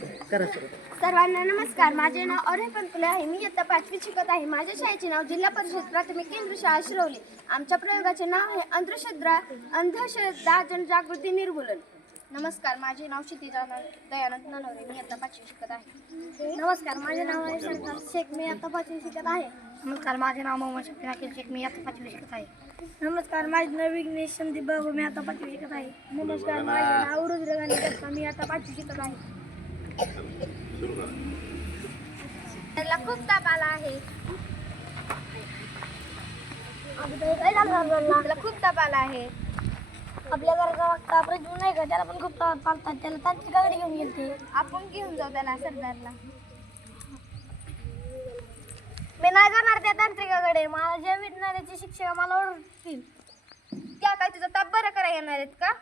सर्वांना नमस्कार. माझे नाव अरे पंतुले आहे. मी इयत्ता 5वी शिकत आहे. माझ्या शाळेचे नाव जिल्हा परिषद प्राथमिक केंद्र शाळा शिरवली. आमच्या प्रयोगाचे नाव आहे अंधश्रद्धा जनजागृती निर्मूलन. नमस्कार, माझे नाव क्षितिजा दयानंद ननवरे. मी इयत्ता 5वी शिकत आहे. नमस्कार, माझे नाव आहे सरकार शेख. मी आता 5वी शिकत आहे. नमस्कार, माझे नाव मोहम्मद शफी अकील शेख. मी आता 5वी शिकत आहे. नमस्कार, माझे नाव विघ्नेश संदीप बाबू. मी आता 5वी शिकत आहे. नमस्कार, माझे नाव रुद्रगानी दत्ता. मी आता 5वी शिकत आहे. त्याला खूप ताप आला आहे. त्याला खूप ताप आला आहे. आपल्या घराचा वागता प्रज्वल नाही का, त्याला पण खूप ताप पालतात. त्याला तांत्रिकाकडे घेऊन गेलते. आपण घेऊन जाऊ त्याला सरदारला. मी नाही जाणार त्या तांत्रिकाकडे. मला जे विज्ञानाची शिक्षक मला ओळखतील. त्या काय तुझा ताप बरा करा येणार आहेत का?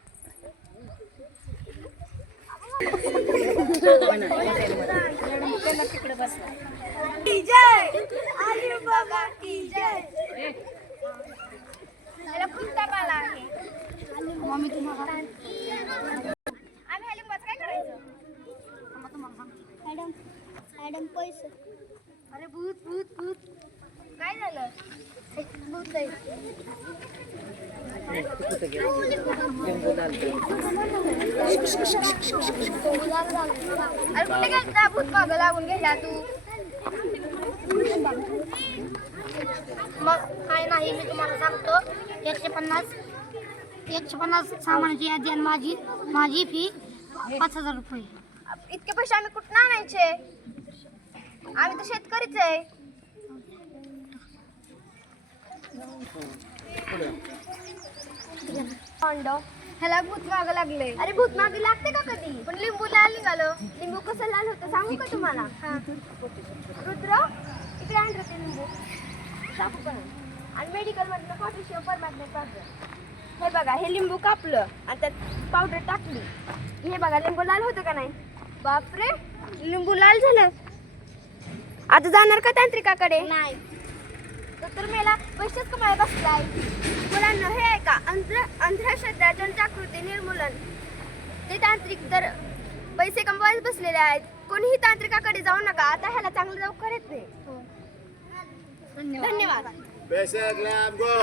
त्याला खूप ताप आला आहे. मम्मी तुम्हाला आम्ही हा लिंबाचं काय करायचं? मॅडम पैसे. अरे भूत भूत भूत. काय झालं? भूत आहे. अरे कुठे गेलता? भूत मागं लागून गेला तू. मग काय नाही, मी तुम्हाला सांगतो. 150 सामानाची यादी आणि माझी फी 5,000 रुपये. इतके पैसे आम्ही कुठून आणायचे? आम्ही तर शेतकरीच आहे. ह्याला भूत मागं लागले. अरे भूत मागे लागते का कधी? पण लिंबू लाल निघालं. लिंबू कसं लाल होतं सांगू का तुम्हाला? रुद्र इकडे आण रे ते लिंबू. टाकू पण आणि मेडिकल मधलं पोटॅशियम परमॅग्नेट पावडर. हे बघा, हे लिंबू कापलं आणि त्यात पावडर टाकली. हे बघा, लिंबू लाल होतं का नाही? बापरे, लिंबू लाल झालं. आता जाणार का तांत्रिकाकडे? नाही. तर मेला पैसेच कमाय बसलाय. मुलांना हे आहे का अंधश्रद्धा जनजागृती निर्मूलन. ते तांत्रिक तर पैसे कमवायला बसलेले आहेत. कोणीही तांत्रिकाकडे जाऊ नका. आता ह्याला चांगलं लवकर येत नाही. धन्यवाद. Basic lab go.